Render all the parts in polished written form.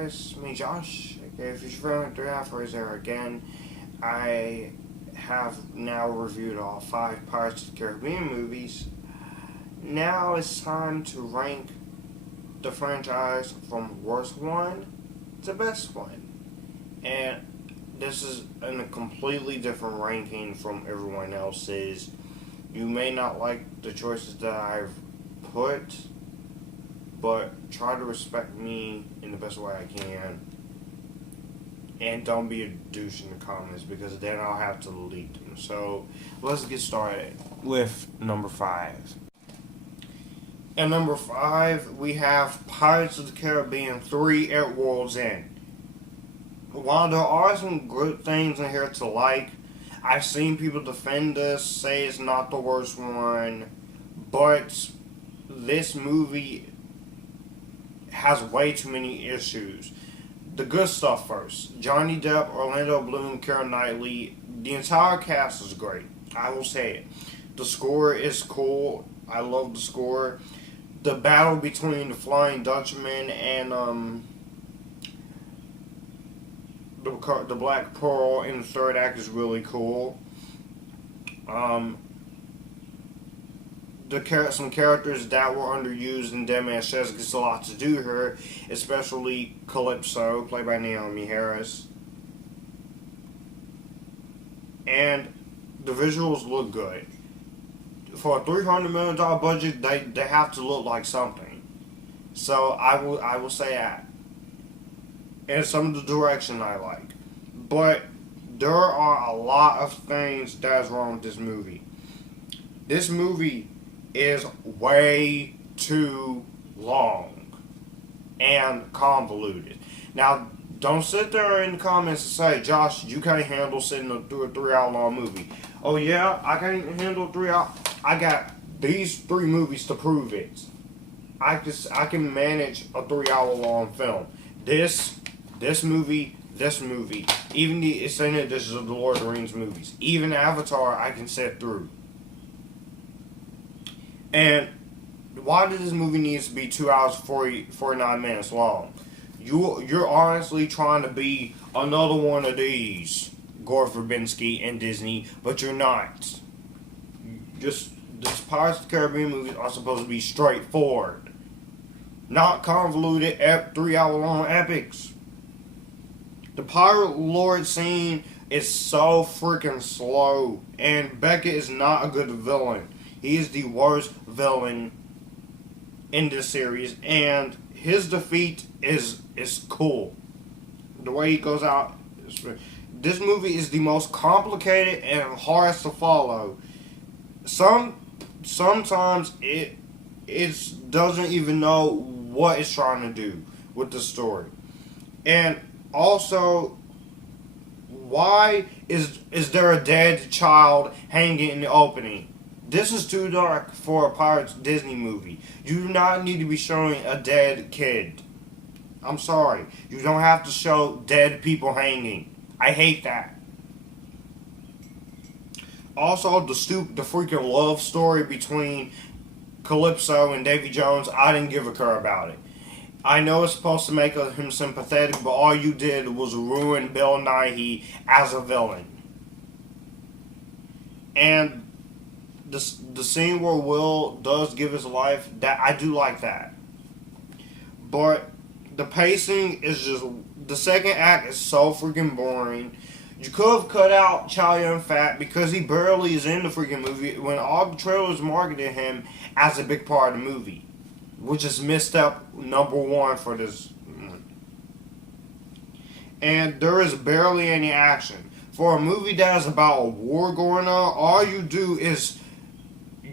guys, me Josh. Okay, if you're feeling 3 hours there again, I have now reviewed all 5 Pirates of the Caribbean movies. Now it's time to rank the franchise from worst one to best one. And this is in a completely different ranking from everyone else's. You may not like the choices that I've put, but try to respect me in the best way I can. And don't be a douche in the comments, because then I'll have to delete them. So let's get started with number 5. At number 5, we have Pirates of the Caribbean 3 at World's End. While there are some good things in here to like, I've seen people defend this, say it's not the worst one, but this movie has way too many issues. The good stuff first. Johnny Depp, Orlando Bloom, Keira Knightley. The entire cast is great. I will say it. The score is cool. I love the score. The battle between the Flying Dutchman and the Black Pearl in the third act is really cool. Some characters that were underused in Dead Man's Chest gets a lot to do here, especially Calypso, played by Naomi Harris. And the visuals look good. For a $300 million budget, they have to look like something. So I will say that. And some of the direction I like. But there are a lot of things that's wrong with this movie. This movie is way too long and convoluted. Now, don't sit there in the comments and say, Josh, you can't handle sitting through a 3-hour long movie. Oh yeah, I can't handle 3 hours. I got these 3 movies to prove it. I can manage a 3-hour long film. This movie. Even the extended editions of the Lord of the Rings movies. Even Avatar, I can sit through. And why does this movie need to be 2 hours 49 minutes long? You're honestly trying to be another one of these, Gore Verbinski and Disney, but you're not. These Pirates of the Caribbean movies are supposed to be straightforward, not convoluted 3-hour long epics. The Pirate Lord scene is so freaking slow, and Beckett is not a good villain. He is the worst villain in this series, and his defeat is cool. The way he goes out. This movie is the most complicated and hardest to follow. Sometimes it doesn't even know what it's trying to do with the story. And also, why is there a dead child hanging in the opening? This is too dark for a Pirates Disney movie. You do not need to be showing a dead kid. I'm sorry. You don't have to show dead people hanging. I hate that. Also, the freaking love story between Calypso and Davy Jones, I didn't give a care about it. I know it's supposed to make him sympathetic, but all you did was ruin Bill Nighy as a villain. And the scene where Will does give his life, that I do like that. But the pacing is just, the second act is so freaking boring. You could have cut out Chow Yun-Fat because he barely is in the freaking movie when all the trailers marketed him as a big part of the movie, which is missed up number 1 for this. And there is barely any action. For a movie that is about a war going on, all you do is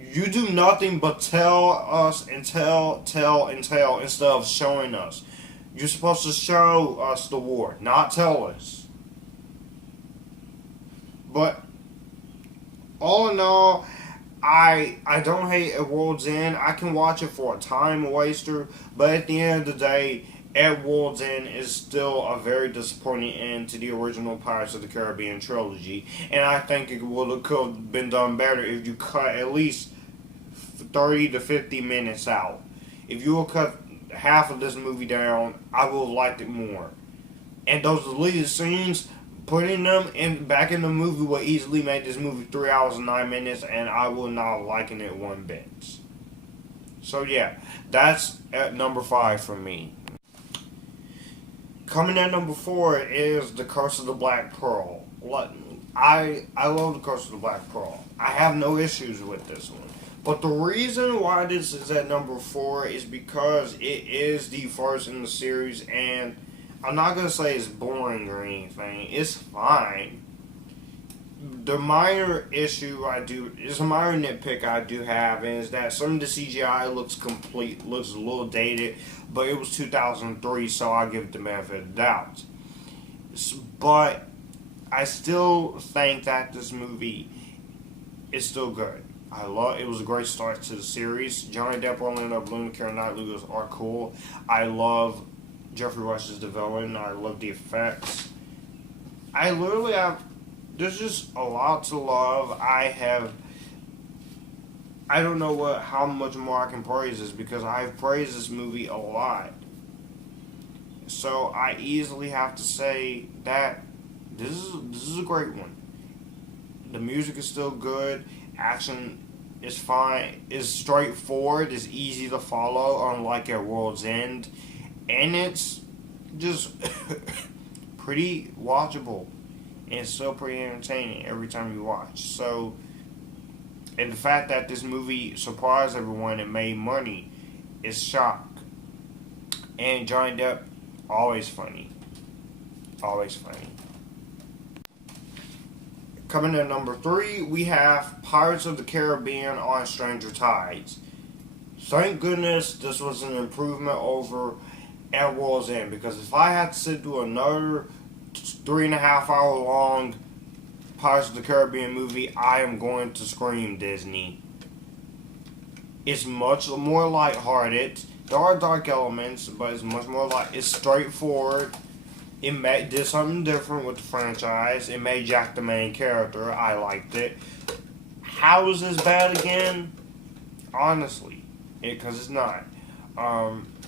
you do nothing but tell us and tell instead of showing us. You're supposed to show us the war, not tell us. But all in all, I don't hate At World's End. I can watch it for a time waster, but at the end of the day, At World's End is still a very disappointing end to the original Pirates of the Caribbean trilogy, and I think it could have been done better if you cut at least 30 to 50 minutes out. If you would cut half of this movie down, I would have liked it more. And those deleted scenes, putting them back in the movie would easily make this movie 3 hours and 9 minutes, and I will not liking it one bit. So yeah, that's at number 5 for me. Coming at number 4 is The Curse of the Black Pearl. I love The Curse of the Black Pearl. I have no issues with this one. But the reason why this is at number 4 is because it is the first in the series, and I'm not going to say it's boring or anything. It's fine. The minor issue it's a minor nitpick I do have, is that some of the CGI looks a little dated, but it was 2003, so I'll give it the benefit of the doubt. But I still think that this movie is still good. It was a great start to the series. Johnny Depp, Orlando Bloom, Keira Knightley are cool. I love Jeffrey Rush as the villain. I love the effects. There's just a lot to love. I don't know how much more I can praise this, because I've praised this movie a lot. So I easily have to say that this is a great one. The music is still good. Action is fine. It's straightforward. It's easy to follow, unlike at World's End. And it's just pretty watchable. And it's still pretty entertaining every time you watch. So, and the fact that this movie surprised everyone and made money is shock. And Johnny Depp, always funny. Always funny. Coming in at number 3, we have Pirates of the Caribbean on Stranger Tides. Thank goodness this was an improvement over at World's End, because if I had to sit through another 3.5 hour long Pirates of the Caribbean movie, I am going to scream, Disney. It's much more lighthearted. There are dark elements, but it's much more it's straightforward. It did something different with the franchise. It made Jack the main character. I liked it. How is this bad again? Honestly, because it's not.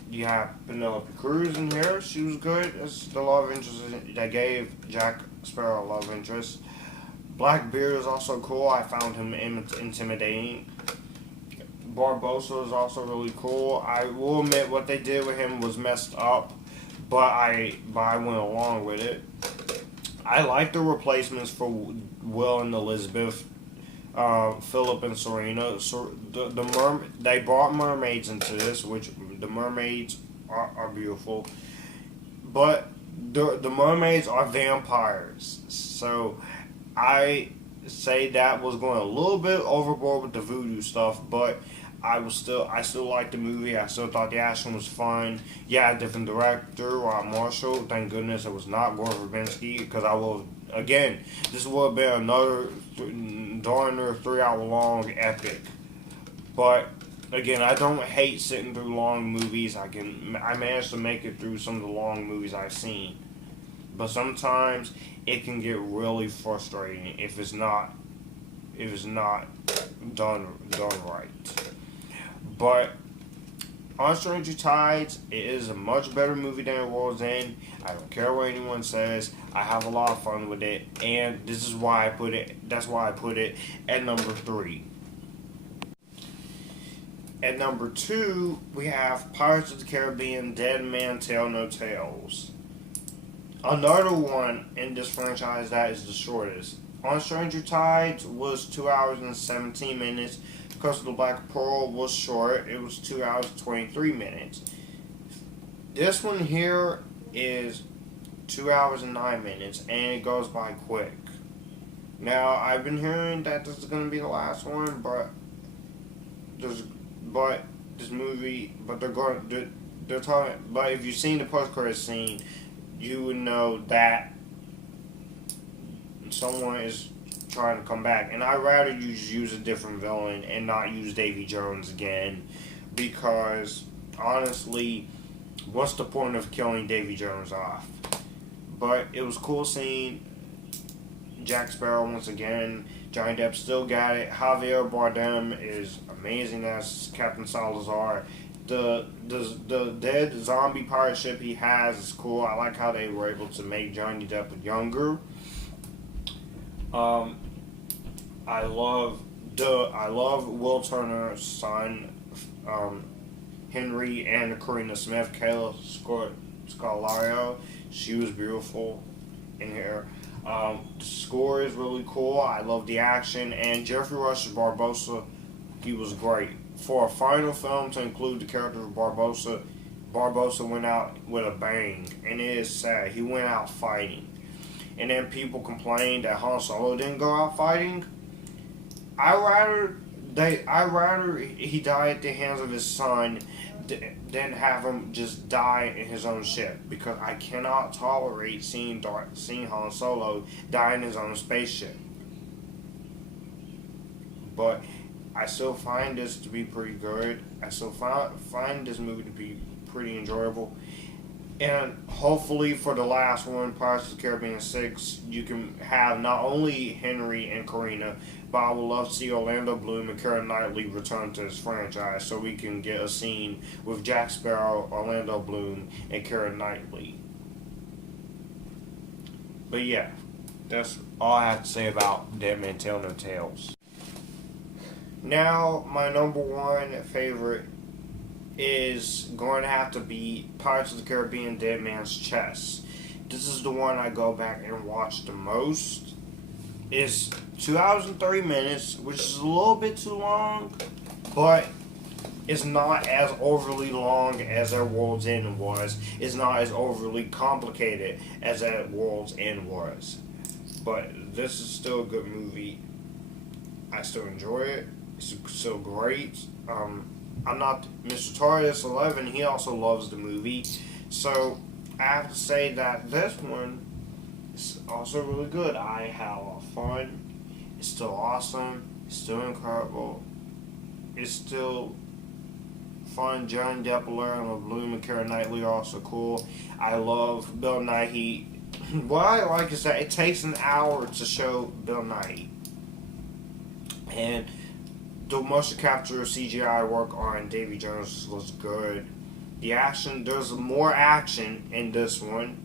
You have Penelope Cruz in here. She was good. It's the love interest that gave Jack Sparrow a love interest. Blackbeard is also cool. I found him intimidating. Barbossa is also really cool. I will admit what they did with him was messed up, but I went along with it. I like the replacements for Will and Elizabeth, Philip and Serena. So they brought mermaids into this, which the mermaids are beautiful, but the mermaids are vampires. So I say that was going a little bit overboard with the voodoo stuff, but I still liked the movie. I still thought the action was fun. Yeah, a different director, Rob Marshall. Thank goodness it was not Gore Verbinski, because this would have been another darn near 3 hour long epic. But again, I don't hate sitting through long movies. I managed to make it through some of the long movies I've seen. But sometimes it can get really frustrating if it's not done right. But on Stranger Tides, it is a much better movie than World's End. I don't care what anyone says. I have a lot of fun with it, and this is why I put it. That's why I put it at number 3. At number 2, we have Pirates of the Caribbean: Dead Man Tell No Tales. Another one in this franchise that is the shortest. On Stranger Tides was 2 hours and 17 minutes. Curse of the Black Pearl was short. It was 2 hours and 23 minutes. This one here is 2 hours and 9 minutes, and it goes by quick. Now, I've been hearing that this is going to be the last one, but if you've seen the post-credit scene, you would know that someone is trying to come back, and I'd rather use a different villain and not use Davy Jones again, because honestly, what's the point of killing Davy Jones off? But it was cool seeing Jack Sparrow once again. Johnny Depp still got it. Javier Bardem is amazing as Captain Salazar. the dead zombie pirate ship he has is cool. I like how they were able to make Johnny Depp younger. I love Will Turner's son, Henry, and Karina Smith. Kayla Scalario, she was beautiful in here. The score is really cool. I love the action, and Jeffrey Rush's Barbossa, he was great. For a final film to include the character of Barbossa, Barbossa went out with a bang, and it is sad. He went out fighting, and then people complained that Han Solo didn't go out fighting. I rather he die at the hands of his son than have him just die in his own ship, because I cannot tolerate seeing Han Solo die in his own spaceship. But I still find this to be pretty good. I still find this movie to be pretty enjoyable. And hopefully for the last one, Pirates of the Caribbean 6, you can have not only Henry and Karina, but I would love to see Orlando Bloom and Keira Knightley return to this franchise, so we can get a scene with Jack Sparrow, Orlando Bloom, and Keira Knightley. But yeah, that's all I have to say about Dead Man Tell No Tales. Now, my number one favorite is going to have to be Pirates of the Caribbean Dead Man's Chest. This is the one I go back and watch the most. It's 2 hours and 30 minutes, which is a little bit too long, but it's not as overly long as At World's End was. It's not as overly complicated as At World's End was. But this is still a good movie. I still enjoy it. It's still great. I'm not Mr. Torius 11. He also loves the movie, so I have to say that this one is also really good. I had a lot of fun. It's still awesome. It's still incredible. It's still fun. Johnny Depp, Orlando Bloom, and Keira Knightley are also cool. I love Bill Nighy. What I like is that it takes an hour to show Bill Nighy, and the motion capture CGI work on Davy Jones looks good. The action, there's more action in this one.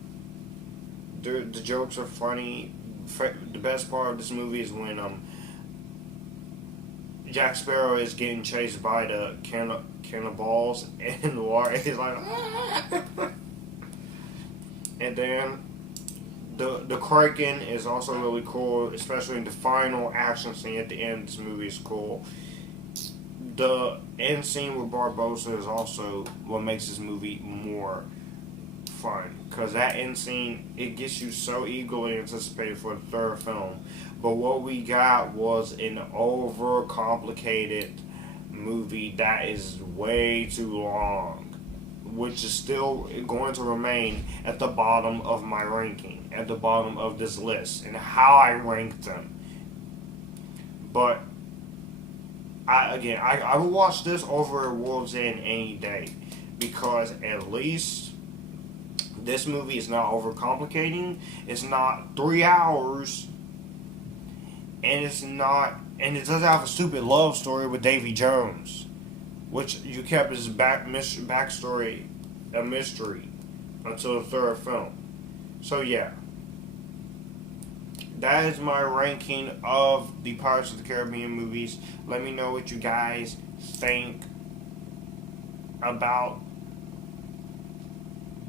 The jokes are funny. The best part of this movie is when Jack Sparrow is getting chased by the cannonballs in the water. He's like, and then the Kraken is also really cool, especially in the final action scene at the end. This movie is cool. The end scene with Barbossa is also what makes this movie more fun, because that end scene, it gets you so eagerly anticipated for the third film. But what we got was an overcomplicated movie that is way too long, which is still going to remain at the bottom of my ranking, at the bottom of this list, and how I ranked them. But I would watch this over World's End any day, because at least this movie is not overcomplicating. It's not 3 hours, and it doesn't have a stupid love story with Davy Jones, which you kept his backstory a mystery until the third film. So yeah, that is my ranking of the Pirates of the Caribbean movies. Let me know what you guys think about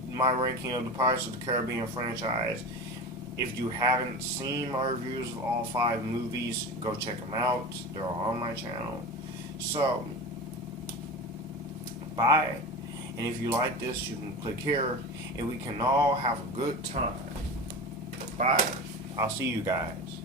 my ranking of the Pirates of the Caribbean franchise. If you haven't seen my reviews of all 5 movies, go check them out. They're on my channel. So, bye. And if you like this, you can click here, and we can all have a good time. Bye. I'll see you guys.